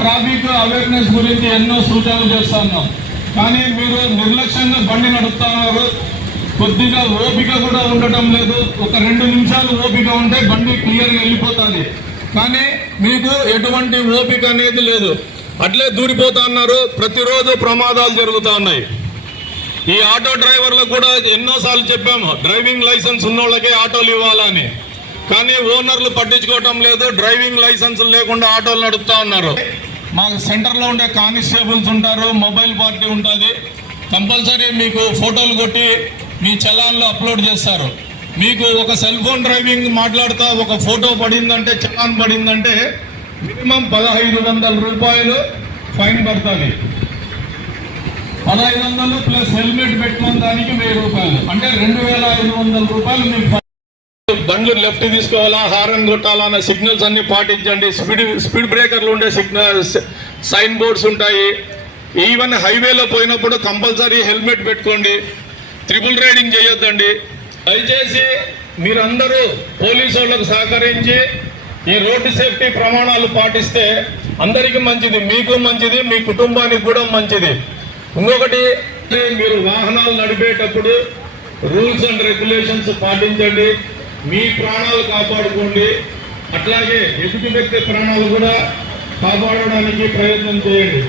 Traffic awareness గురించి ఎన్నో సూచనలు చేస్తున్నాం, కానీ మీరు నిర్లక్ష్యంగా బండి నడుపుతున్నారు. కొద్దిగా ఓపిక కూడా ఉండటం లేదు. ఒక 2 నిమిషాలు ఓపిక ఉంటే బండి క్లియర్గా వెళ్ళిపోతుంది, కానీ మీకు ఎటువంటి ఓపిక అనేది లేదు. అట్లే దూరిపోతా ఉన్నారు. ప్రతిరోజు ప్రమాదాలు జరుగుతూ ఉన్నాయి. ఈ ఆటో డ్రైవర్లకు కూడా ఎన్నోసార్లు చెప్పాము, డ్రైవింగ్ లైసెన్స్ ఉన్నోళ్ళకే ఆటోలు ఇవ్వాలని, కానీ ఓనర్లు పట్టించుకోవటం లేదు. డ్రైవింగ్ లైసెన్స్ లేకుండా ఆటోలు నడుపుతా ఉన్నారు. మా సెంటర్లో ఉండే కానిస్టేబుల్స్ ఉంటారు, మొబైల్ పార్టీ ఉంటుంది. కంపల్సరీ మీకు ఫోటోలు కొట్టి మీ చలాన్లో అప్లోడ్ చేస్తారు. మీకు ఒక సెల్ ఫోన్ డ్రైవింగ్ మాట్లాడుతూ ఒక ఫోటో పడిందంటే, చలాన్ పడిందంటే మినిమం 1500 రూపాయలు ఫైన్ పడుతుంది. 1500 ప్లస్ హెల్మెట్ పెట్టుకున్న దానికి 1000 రూపాయలు, అంటే 2500 రూపాయలు మీకు. బండ్లు లెఫ్ట్ తీసుకోవాలా, హారన్ కొట్టాలా అనే సిగ్నల్స్ అన్ని పాటించండి. స్పీడ్ బ్రేకర్లు ఉండే సిగ్నల్స్, సైన్ బోర్డ్స్ ఉంటాయి. ఈవెన్ హైవేలో పోయినప్పుడు కంపల్సరీ హెల్మెట్ పెట్టుకోండి. ట్రిపుల్ రైడింగ్ చేయొద్దండి. దయచేసి మీరందరూ పోలీసు వాళ్ళకు సహకరించి ఈ రోడ్డు సేఫ్టీ ప్రమాణాలు పాటిస్తే అందరికీ మంచిది, మీకు మంచిది, మీ కుటుంబానికి కూడా మంచిది. ఇంకొకటి, మీరు వాహనాలు నడిపేటప్పుడు రూల్స్ అండ్ రెగ్యులేషన్స్ పాటించండి. మీ ప్రాణాలు కాపాడుకోండి, అట్లాగే ఎదుటి వ్యక్తి ప్రాణాలు కూడా కాపాడడానికి ప్రయత్నం చేయండి.